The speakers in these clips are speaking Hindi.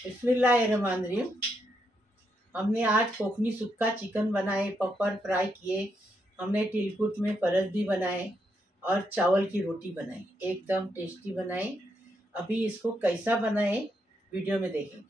बिस्मिल्लाहिर्रहमानिर्रहीम। हमने आज कोकनी सुक्का चिकन बनाए, पपर फ्राई किए, हमने तिलकुट में परस भी बनाए और चावल की रोटी बनाई, एकदम टेस्टी बनाए। अभी इसको कैसा बनाए वीडियो में देखेंगे।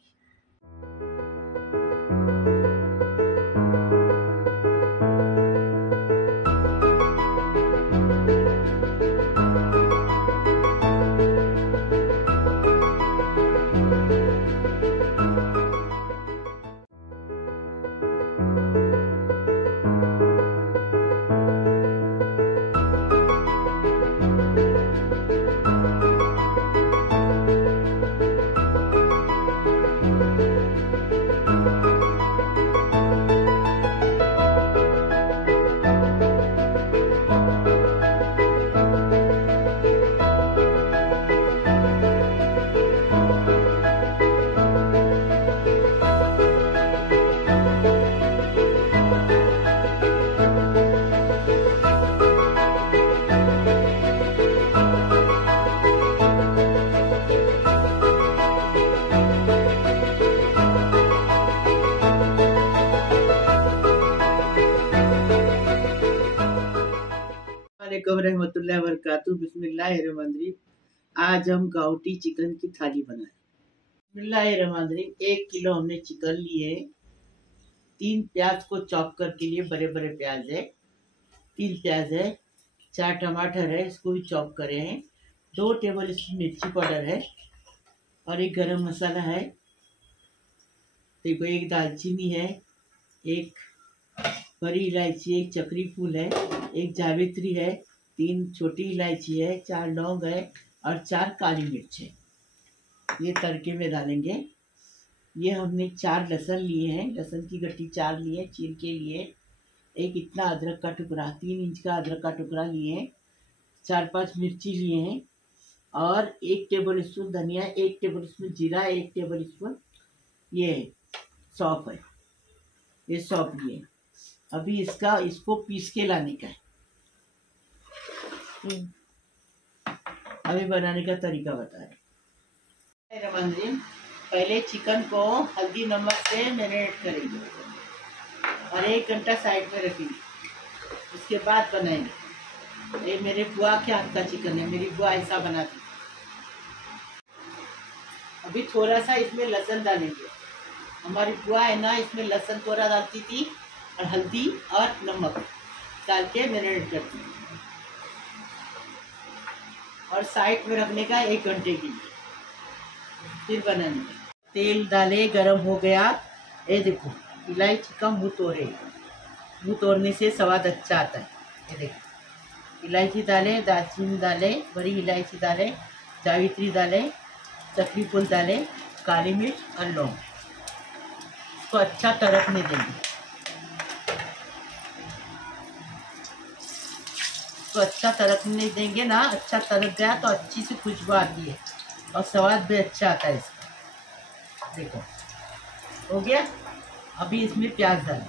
रहमतुल्लाहि व बरकातहू। बिस्मिल्लाहिर्रहमानिर्रहीम। आज हम गाउटी चिकन की थाली बनाए। बिस्मिल्लाहिर्रहमानिर्रहीम। 1 किलो हमने चिकन लिए। 3 प्याज को चॉप करके लिए, बड़े बड़े प्याज है, 3 प्याज है, 4 टमाटर है, इसको भी चॉप करे हैं। 2 टेबल स्पून मिर्ची पाउडर है और 1 गरम मसाला है। देखो 1 दालचीनी है, 1 बड़ी इलायची, 1 चक्री फूल है, 1 जावित्री है, 3 छोटी इलायची है, 4 लौंग है और 4 काली मिर्च है। ये तड़के में डालेंगे। ये हमने 4 लहसुन लिए हैं, लहसुन की गट्टी 4 लिए, चीर के लिए। 1 इतना अदरक का टुकड़ा, 3 इंच का अदरक का टुकड़ा लिए हैं। 4-5 मिर्ची लिए हैं और 1 टेबल स्पून धनिया, 1 टेबल स्पून जीरा, 1 टेबल स्पून ये सौंफ है, ये सौंफ लिए। अभी इसको पीस के लाने का है। अभी बनाने का तरीका बता रहे। पहले चिकन को हल्दी नमक से मैरिनेट करेंगे और 1 घंटा साइड में रखेंगे। उसके बाद बनाएंगे। ये मेरे बुआ के हाथ का चिकन है, मेरी बुआ ऐसा बनाती। अभी थोड़ा सा इसमें लहसुन डालेंगे। हमारी बुआ है ना, इसमें लहसुन थोड़ा डालती थी और हल्दी और नमक डाल के मैरिनेट करती थी और साइड में रखने का 1 घंटे के लिए। फिर बनाने का तेल डाले, गरम हो गया। ये देखो इलायची का मुँह तोड़े, मुँह तोड़ने से स्वाद अच्छा आता है। ये देखो इलायची डाले, दालचीनी डाले, बड़ी इलायची डाले, जावित्री डाले, चक्री फूल डाले, काली मिर्च और लौंग। इसको अच्छा तड़कने देंगे। तो अच्छा तड़कने देंगे ना, अच्छा तड़क गया तो अच्छी सी खुशबू आती है और स्वाद भी अच्छा आता है इसका। देखो हो गया। अभी इसमें प्याज डालें।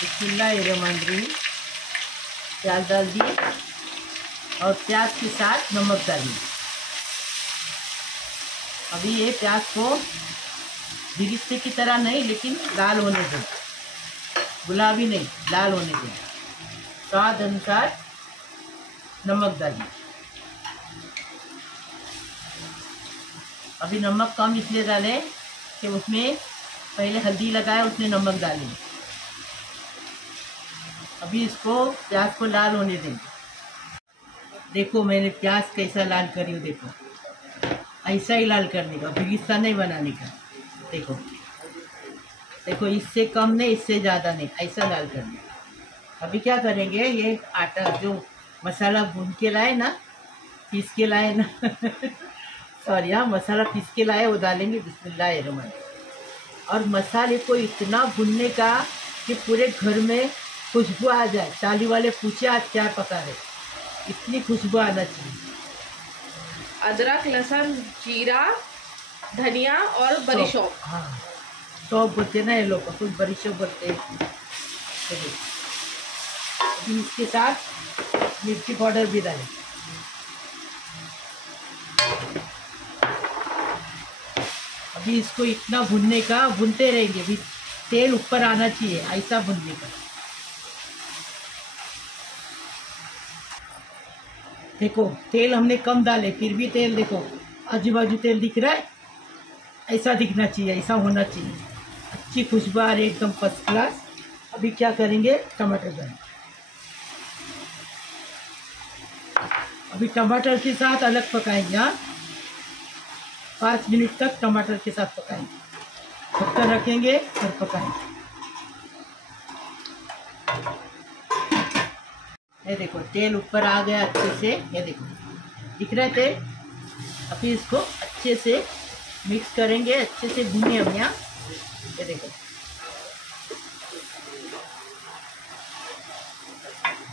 बिस्मिल्लाहिर्रहमानिर्रहीम। प्याज डाल दिए और प्याज के साथ नमक डालिए। अभी ये प्याज को बिरिस्ते की तरह नहीं, लेकिन लाल होने दें, गुलाबी नहीं, लाल होने दें। स्वाद अनुसार नमक डालिए। अभी नमक कम इसलिए डालें कि उसमें पहले हल्दी लगाया, उसमें नमक डालें। अभी इसको प्याज को लाल होने देंगे। देखो मैंने प्याज कैसा लाल करी हूँ। देखो ऐसा ही लाल करने का, बिरिस्ता नहीं बनाने का। देखो देखो, इससे कम नहीं, इससे ज़्यादा नहीं, ऐसा लाल करने का। अभी क्या करेंगे, ये आटा जो मसाला भून के लाए ना, पीस के लाए ना सॉरी, हाँ मसाला पीस के लाए, वो डालेंगे। बिस्मिल्लाहिर्रहमानिर्रहीम। और मसाले को इतना भूनने का कि पूरे घर में खुशबू आ जाए। चाली वाले पूछे आज क्या पका रहे, इतनी खुशबू आना चाहिए। अदरक, लहसुन, जीरा, धनिया और बड़ीशौंफ। हाँ सौंफ बोलते ना ये लोग, कुछ बड़ीशौंफ बोलते हैं। इसके साथ मिर्ची पाउडर भी डालें। अभी इसको इतना भुनने का, भुनते रहेंगे, अभी तेल ऊपर आना चाहिए, ऐसा भुनने का। देखो तेल हमने कम डाले, फिर भी तेल देखो आजू बाजू तेल दिख रहा है, ऐसा दिखना चाहिए, ऐसा होना चाहिए। अच्छी खुशबू आ रही है, एकदम फर्स्ट क्लास। अभी क्या करेंगे, टमाटर डालेंगे। अभी टमाटर के साथ अलग पकाएंगे। हाँ, 5 मिनट तक टमाटर के साथ पकाएंगे, ढक्कन रखेंगे और पकाएंगे। ये देखो तेल ऊपर आ गया अच्छे से, ये देखो दिख रहा है तेल। अभी इसको अच्छे से मिक्स करेंगे, अच्छे से भूने हम यहाँ। ये देखो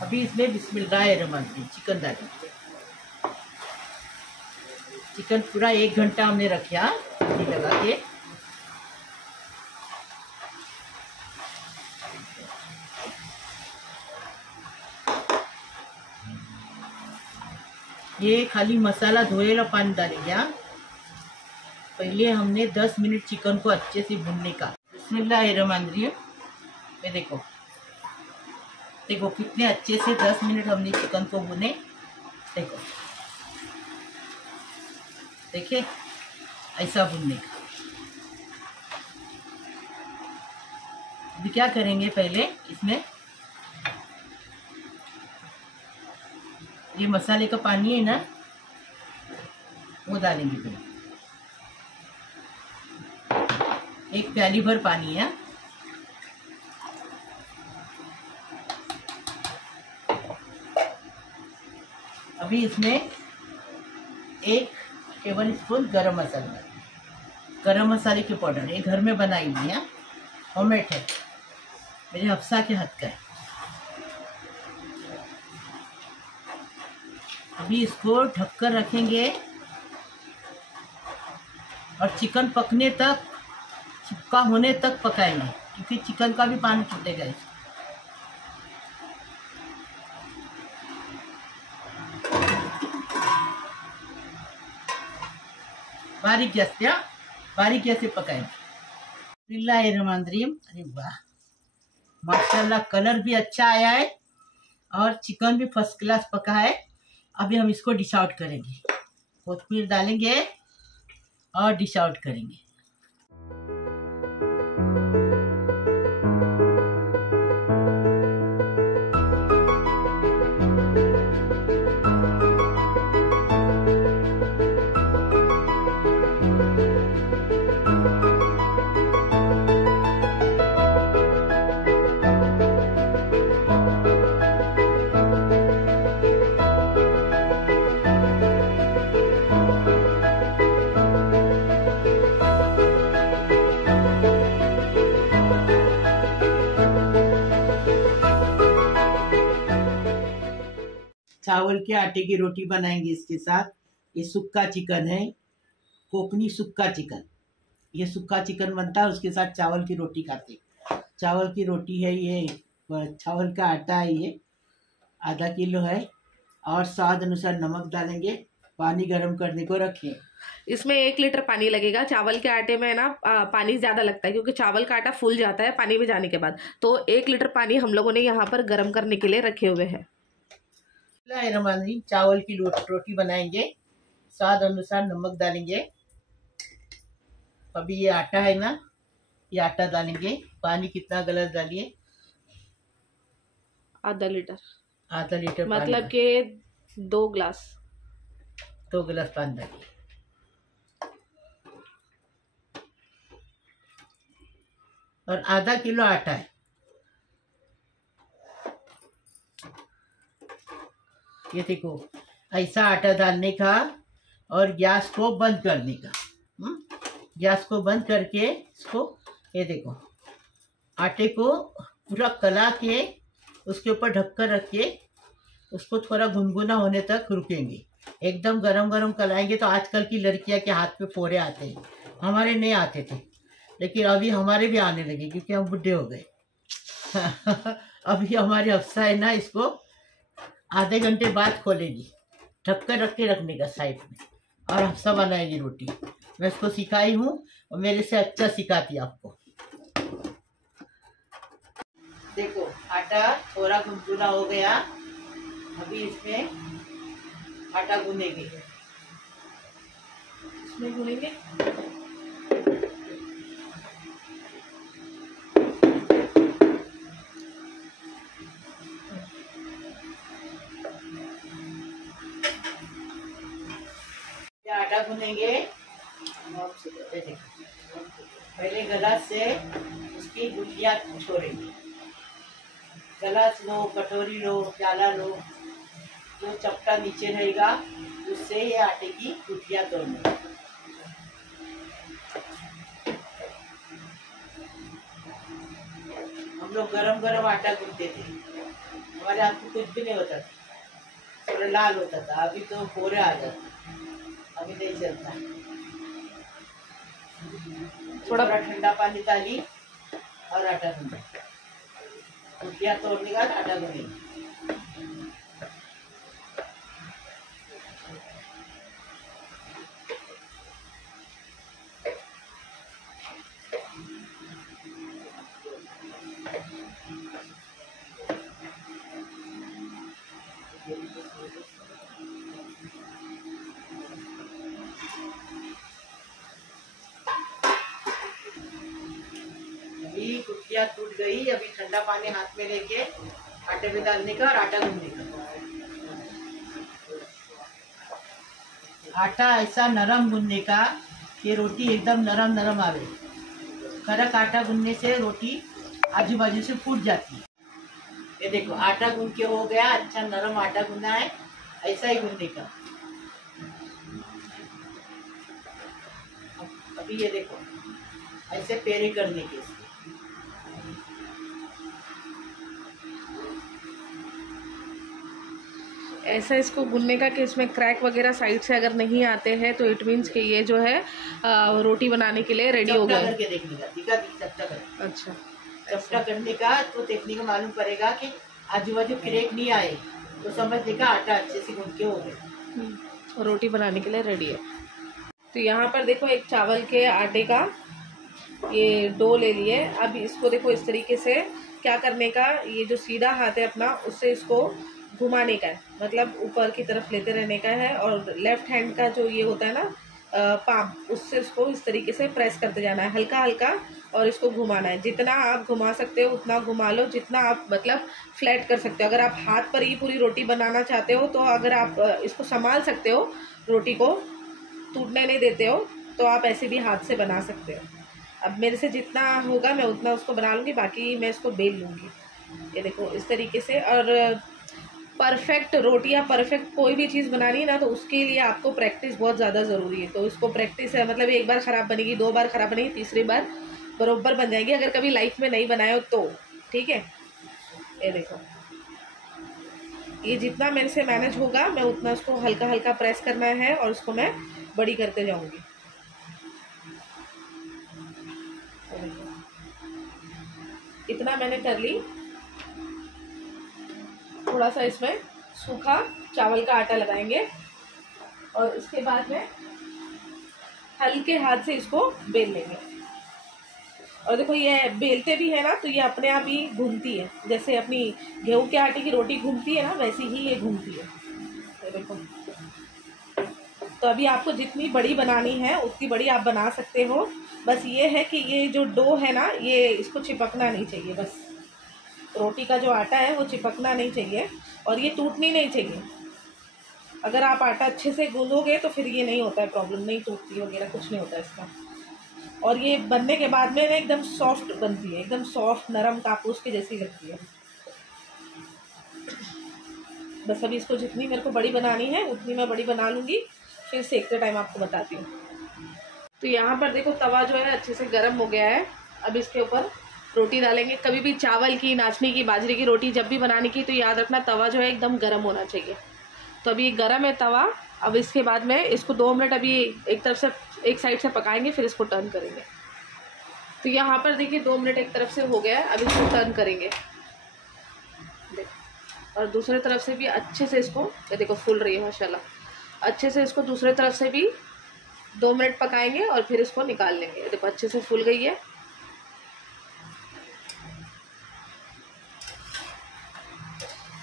अभी इसमें बिस्मिल्लाहिर्रहमानिर्रहीम चिकन डालेंगे। चिकन पूरा 1 घंटा हमने रखा लगा के। ये खाली मसाला धोएला पानी डालेंगे। हाँ, पहले हमने 10 मिनट चिकन को अच्छे से भूनने का। बिस्मिल्लाहिर्रहमानिर्रहीम। ये देखो देखो कितने अच्छे से 10 मिनट हमने चिकन को भुने। देखो देखिए ऐसा भुनने का। अभी क्या करेंगे, पहले इसमें ये मसाले का पानी है ना, वो डालेंगे। पहले 1 प्याली भर पानी है। अभी इसमें 1 टेबल स्पून गरम मसाला, गरम मसाले के पाउडर, ये घर में बनाई हुई है, होममेड है, मेरे हफ्सा के हाथ का है। अभी इसको ढककर रखेंगे और चिकन पकने तक, चिपका होने तक पकाएंगे, क्योंकि चिकन का भी पानी छूटेगा। बारीक गैस पे, बारीक गैस से पकाएंगे। बिस्मिल्लाहिर्रहमानिर्रहीम। अरे वाह माशाल्लाह, कलर भी अच्छा आया है और चिकन भी फर्स्ट क्लास पका है। अभी हम इसको डिश आउट करेंगे, कोथिमीर डालेंगे और डिश आउट करेंगे। चावल के आटे की रोटी बनाएंगे इसके साथ। ये सुक्का चिकन है, कोकनी सुक्का चिकन। ये सुक्का चिकन बनता है, उसके साथ चावल की रोटी खाते। चावल की रोटी है ये, चावल का आटा है ये, आधा किलो है। और स्वाद अनुसार नमक डालेंगे। पानी गर्म करने को रखें। इसमें 1 लीटर पानी लगेगा। चावल के आटे में ना पानी ज़्यादा लगता है, क्योंकि चावल का आटा फूल जाता है पानी में जाने के बाद। तो 1 लीटर पानी हम लोगों ने यहाँ पर गर्म करने के लिए रखे हुए हैं। चावल की रोटी बनाएंगे, स्वाद अनुसार नमक डालेंगे। अभी ये आटा है ना, ये आटा डालेंगे। पानी कितना गलत डालिए, आधा लीटर। आधा लीटर मतलब के 2 गिलास, 2 गिलास पानी डालिए। और आधा किलो आटा है। ये देखो ऐसा आटा डालने का और गैस को बंद करने का। गैस को बंद करके इसको, ये देखो आटे को पूरा कला के उसके ऊपर ढककर रख के उसको थोड़ा गुनगुना होने तक रुकेंगे। एकदम गरम गरम कलाएंगे तो आजकल की लड़कियां के हाथ पे फोड़े आते हैं, हमारे नहीं आते थे, लेकिन अभी हमारे भी आने लगे क्योंकि हम बुढ़े हो गए। अभी हमारी हफ्सा है ना, इसको आधे घंटे बाद खोलेगी, ढककर रख के रखने का साइड में, और हफ्सा बनाएगी रोटी। मैं इसको सिखाई हूँ और मेरे से अच्छा सिखाती आपको। देखो आटा थोड़ा गुनगुना हो गया, अभी इसमें आटा गूंदेंगे। इसमें गूंदेंगे। आटा गूंदेंगे। पहले गलास से उसकी गुठलियाँ छोड़ेंगे। गलास लो, कटोरी लो, प्याला लो, जो चपटा नीचे रहेगा उससे ये आटे की गुठलियाँ तोड़ना। हम लोग गरम गरम आटा गूंथते थे, हमारे हाथ में कुछ भी नहीं होता था, थोड़ा लाल होता था। अभी तो पूरे आ जाते, अभी नहीं चलता। थोड़ा ठंडा पानी डाली और आटा गूंदा, गुठलियाँ तोड़ने का आटा गूंदेंगे। अभी गुठलियाँ टूट गई, अभी ठंडा पानी हाथ में लेके आटे में डालने का और आटा गूंदने का। आटा ऐसा नरम गूंदने का कि रोटी एकदम नरम नरम आवे। कड़क आटा गूंदने से रोटी आजू बाजू से फूट जाती है। ये देखो आटा गूंद के हो गया, अच्छा नरम आटा गूंदा है, ऐसा ही गूंदने का। अभी ये देखो ऐसे पेरे करने के। ऐसा इसको गूंदने का कि इसमें क्रैक वगैरह साइड से अगर नहीं आते हैं तो इट मीन्स कि ये जो है रोटी बनाने के लिए रेडी हो गया। करके देखने का, दिखा चपटा कर। अच्छा, चपटा करने का तो देखने का मालूम पड़ेगा कि आजू बाजू क्रैक नहीं आए तो समझ लेगा आटा अच्छे से गूंद के हो गया, रोटी बनाने के लिए रेडी है। तो यहाँ पर देखो एक चावल के आटे का ये डो ले लिए। अब इसको देखो इस तरीके से क्या करने का, ये जो सीधा हाथ है अपना उससे इसको घुमाने का है, मतलब ऊपर की तरफ लेते रहने का है। और लेफ्ट हैंड का जो ये होता है ना पाम, उससे इसको इस तरीके से प्रेस करते जाना है हल्का हल्का, और इसको घुमाना है। जितना आप घुमा सकते हो उतना घुमा लो, जितना आप मतलब फ्लैट कर सकते हो। अगर आप हाथ पर ही पूरी रोटी बनाना चाहते हो तो अगर आप इसको संभाल सकते हो, रोटी को टूटने नहीं देते हो, तो आप ऐसे भी हाथ से बना सकते हो। अब मेरे से जितना होगा मैं उतना उसको बना लूँगी, बाकी मैं इसको बेल लूँगी। ये देखो इस तरीके से। और परफेक्ट रोटी या परफेक्ट कोई भी चीज़ बनानी है ना, तो उसके लिए आपको प्रैक्टिस बहुत ज़्यादा ज़रूरी है। तो इसको प्रैक्टिस है, मतलब एक बार ख़राब बनेगी, 2 बार ख़राब बनेगी, तीसरी बार बरोबर बन जाएगी। अगर कभी लाइफ में नहीं बनाए हो तो ठीक है। ये देखो ये जितना मेरे से मैनेज होगा मैं उतना उसको हल्का हल्का प्रेस करना है और उसको मैं बड़ी करते जाऊँगी। इतना मैंने कर ली। थोड़ा सा इसमें सूखा चावल का आटा लगाएंगे और उसके बाद में हल्के हाथ से इसको बेल लेंगे। और देखो ये बेलते भी है ना तो ये अपने आप ही घूमती है, जैसे अपनी गेहूं के आटे की रोटी घूमती है ना, वैसी ही ये घूमती है। तो देखो, तो अभी आपको जितनी बड़ी बनानी है उतनी बड़ी आप बना सकते हो। बस ये है कि ये जो डो है ना, ये इसको चिपकना नहीं चाहिए। बस रोटी का जो आटा है वो चिपकना नहीं चाहिए और ये टूटनी नहीं चाहिए। अगर आप आटा अच्छे से गूंदोगे तो फिर ये नहीं होता है प्रॉब्लम, नहीं टूटती वगैरह, कुछ नहीं होता इसका। और ये बनने के बाद में ना एकदम सॉफ्ट बनती है, एकदम सॉफ्ट नरम कापूस के जैसी लगती है। बस अभी इसको जितनी मेरे को बड़ी बनानी है उतनी मैं बड़ी बना लूँगी, फिर सेकते टाइम आपको बताती हूँ। तो यहाँ पर देखो तवा जो है अच्छे से गर्म हो गया है। अब इसके ऊपर रोटी डालेंगे। कभी भी चावल की, नाचनी की, बाजरे की रोटी जब भी बनाने की तो याद रखना तवा जो है एकदम गर्म होना चाहिए। तो अभी गर्म है तवा। अब इसके बाद में इसको 2 मिनट अभी एक तरफ से, एक साइड से पकाएंगे, फिर इसको टर्न करेंगे। तो यहाँ पर देखिए 2 मिनट एक तरफ से हो गया है। अब इसको टर्न करेंगे और दूसरे तरफ से भी अच्छे से इसको, ये देखो फूल रही है माशाल्लाह, अच्छे से इसको दूसरे तरफ से भी 2 मिनट पकाएंगे और फिर इसको निकाल लेंगे। देखो अच्छे से फूल गई है।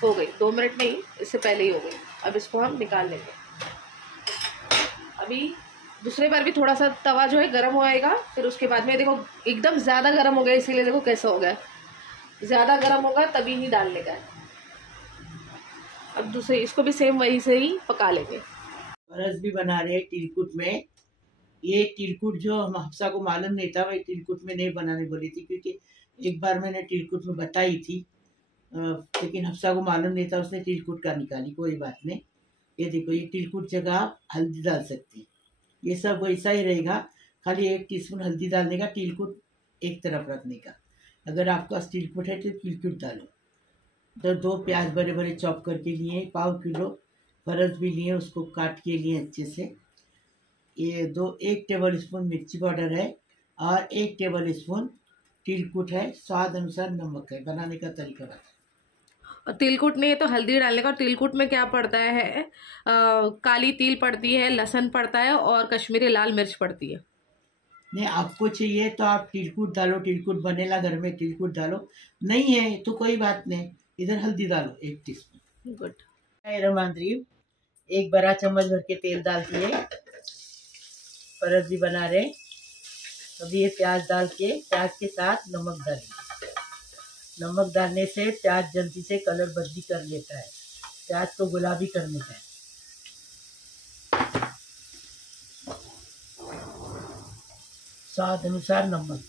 हो गई, 2 मिनट नहीं, इससे पहले ही हो गई। अब इसको हम निकाल लेंगे। अभी दूसरे बार भी थोड़ा सा तवा जो है गर्म होएगा, फिर उसके बाद में देखो एकदम ज़्यादा गर्म हो गया, इसीलिए देखो कैसा हो गया। ज़्यादा गर्म होगा तभी ही डालने का है। अब दूसरे इसको भी सेम वही से ही पका लेंगे। फरस भी बना रहे हैं तिलकुट में। ये तिलकुट जो हम हफ्सा को मालूम नहीं था, वही तिलकुट में नहीं बनाने बोली थी, क्योंकि एक बार मैंने तिलकुट में बताई थी, लेकिन हफ्सा को मालूम नहीं था, उसने तिलकुट का निकाली। कोई बात नहीं। ये देखो, ये तिलकुट जगह आप हल्दी डाल सकते हैं। ये सब वैसा ही रहेगा, खाली 1 टीस्पून हल्दी डालने का, तिलकुट एक तरफ रखने का। अगर आपके पास तिलकुट है तो तिलकुट डालो। तो 2 प्याज बड़े बड़े चॉप करके लिए, 1/4 किलो फरस भी लिए, उसको काट के लिए अच्छे से। ये 1 टेबल स्पून मिर्ची पाउडर है और 1 टेबल स्पून तिलकुट है। स्वाद अनुसार नमक है। बनाने का तरीका बता। और तिलकुट नहीं है तो हल्दी डालने का। और तिलकुट में क्या पड़ता है, काली तिल पड़ती है, लहसुन पड़ता है और कश्मीरी लाल मिर्च पड़ती है। नहीं, आपको चाहिए तो आप तिलकुट डालो, तिलकुट बनेला घर में, तिलकुट डालो। नहीं है तो कोई बात नहीं, इधर हल्दी डालो 1 टीस्पून। गुड। रमांद्री 1 बड़ा चम्मच भर के तेल डाल दिए। फरस भी बना रहे। अभी ये प्याज डाल के, प्याज के साथ नमक डालेंगे। नमक डालने से प्याज जल्दी से कलर बदली कर लेता है, प्याज को गुलाबी करने का है। स्वाद अनुसार नमक।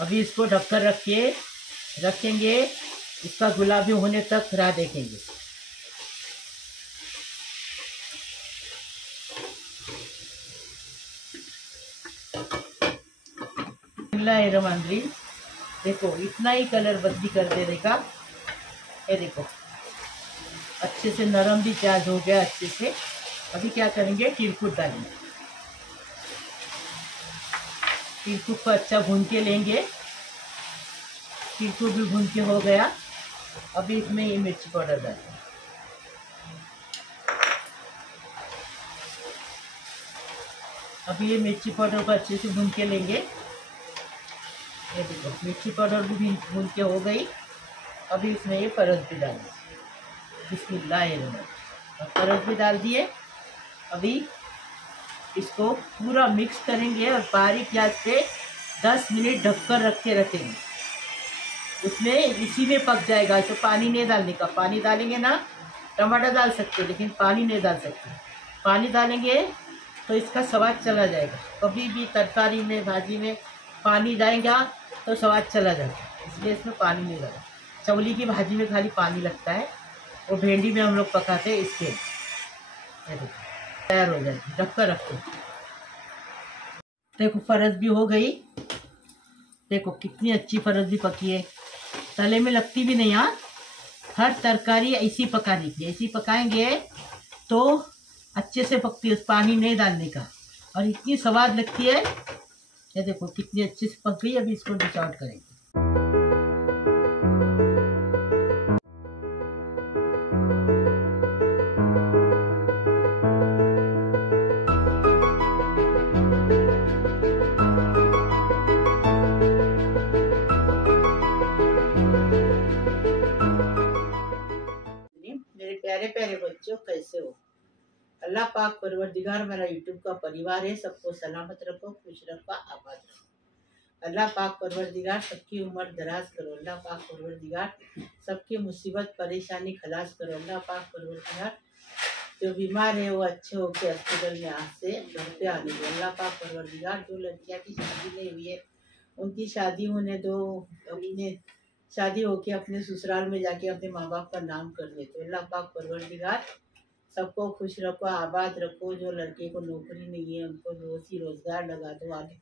अभी इसको ढककर रखेंगे, इसका गुलाबी होने तक राह देखेंगे। रमांद्री देखो, इतना ही कलर बदली कर देगा। ये देखो अच्छे से नरम भी प्याज हो गया अच्छे से। अभी क्या करेंगे, तिलकुट डालेंगे। तिलकुट को अच्छा भून के लेंगे। तिलकुट भी भून के हो गया। अभी इसमें ये मिर्ची पाउडर डालेंगे। अभी ये मिर्ची पाउडर को अच्छे से भून के लेंगे। ये देखो मिर्ची पाउडर भी भून के हो गई। अभी इसमें ये फरस भी डालेंगे। बिस्मिल्लाह। फरस भी डाल दिए। अभी इसको पूरा मिक्स करेंगे और बारीक गैस पे 10 मिनट ढककर रखेंगे। उसमें इसी में पक जाएगा। इसमें पानी नहीं डालने का। पानी डालेंगे ना, टमाटर डाल सकते लेकिन पानी नहीं डाल सकते। पानी डालेंगे तो इसका स्वाद चला जाएगा। कभी भी तरकारी में, भाजी में पानी डालेंगे तो स्वाद चला जाता है, इसलिए इसमें पानी नहीं लगा। चवली की भाजी में खाली पानी लगता है, वो भिंडी में हम लोग पकाते हैं इसके। तैयार हो जाएगी, ढककर रखो। देखो फरस भी हो गई। देखो कितनी अच्छी फरस भी पकी है, तले में लगती भी नहीं। यार हर तरकारी ऐसी पकाने की, ऐसी पकाएंगे तो अच्छे से पकती है। पानी नहीं डालने का, और इतनी स्वाद लगती है। ये देखो कितनी अच्छे से पक गई। अभी इसको डिश आउट करेंगे। मेरे प्यारे प्यारे बच्चों, कैसे हो? अल्लाह पाक परवरदिगार मेरा यूट्यूब का परिवार है, सबको सलामत रखो, खुश रखो, आबाद रखो। अल्लाह पाक परवरदिगार सबकी उम्र दराज करो। अल्लाह पाक परवरदिगार सबकी मुसीबत परेशानी खलास करो। अल्लाह पाक परवरदिगार जो बीमार है वो अच्छे होकर हॉस्पिटल में आज से घर पे आने दो। अल्लाह पाक परवरदिगार जो लड़कियाँ की शादी नहीं हुई है उनकी शादी होने दो। अपने शादी होके अपने ससुराल में जाके अपने माँ बाप का नाम कर देते। अल्लाह पाक परवरदिगार सबको खुश रखो, आबाद रखो। जो लड़के को नौकरी नहीं है उनको रोज़गार लगा दो। आगे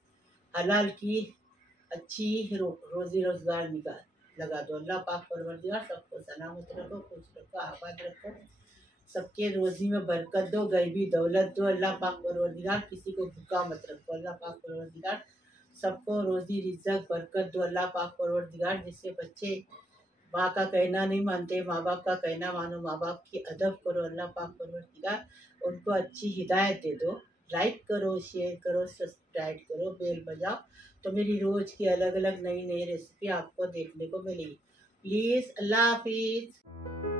हलाल की अच्छी रोजी रोज़गार लगा दो। अल्लाह पाक परवरदिगार सबको सलामत रखो, खुश रखो, आबाद रखो। सबके रोज़ी में बरकत दो, गैबी दौलत दो। अल्लाह पाक परवरदिगार किसी को भूखा मत रखो। अल्लाह पाक परवरदिगार सबको रोज़ी रिज़्क़ बरकत दो। अल्लाह पाक परवरदिगार जिससे बच्चे माँ का कहना नहीं मानते, माँ बाप का कहना मानो, माँ बाप की अदब करो। अल्लाह पाक परवरदिगार उनको अच्छी हिदायत दे दो। लाइक करो, शेयर करो, सब्सक्राइब करो, बेल बजाओ, तो मेरी रोज़ की अलग अलग नई नई रेसिपी आपको देखने को मिलेगी। प्लीज़, अल्लाह हाफिज़।